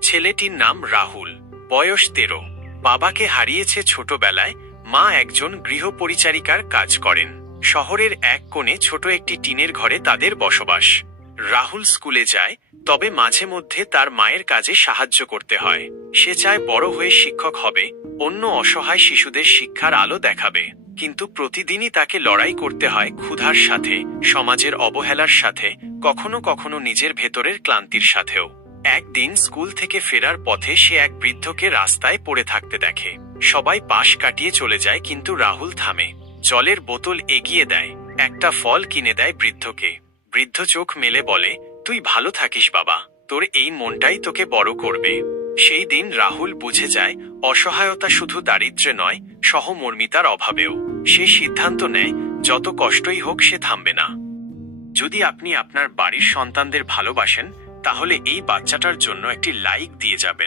ছেলেটির নাম রাহুল, বয়স 13। বাবাকে হারিয়েছে ছোটবেলায়। মা একজন গৃহপরিচারিকার কাজ করেন। শহরের এক কোণে ছোট একটি টিনের ঘরে তাদের বসবাস। রাহুল স্কুলে যায়, তবে মাঝে মধ্যে তার মায়ের কাজে সাহায্য করতে হয়। সে চায় বড় হয়ে শিক্ষক হবে, অন্য অসহায় শিশুদের শিক্ষার আলো দেখাবে। কিন্তু প্রতিদিনই তাকে লড়াই করতে হয় ক্ষুধার সাথে, সমাজের অবহেলার সাথে, কখনো কখনো নিজের ভেতরের ক্লান্তির সাথেও। একদিন স্কুল থেকে ফেরার পথে সে এক বৃদ্ধকে রাস্তায় পড়ে থাকতে দেখে। সবাই পাশ কাটিয়ে চলে যায়, কিন্তু রাহুল থামে। জলের বোতল এগিয়ে দেয়, একটা ফল কিনে দেয় বৃদ্ধকে। বৃদ্ধ চোখ মেলে বলে, তুই ভালো থাকিস বাবা, তোর এই মনটাই তোকে বড় করবে। সেই দিন রাহুল বুঝে যায়, অসহায়তা শুধু দারিদ্র্যে নয়, সহমর্মিতার অভাবেও। সে সিদ্ধান্ত নেয়, যত কষ্টই হোক সে থামবে না। যদি আপনি আপনার বাড়ির সন্তানদের ভালোবাসেন, তাহলে এই বাচ্চাটার জন্য একটি লাইক দিয়ে যাবেন।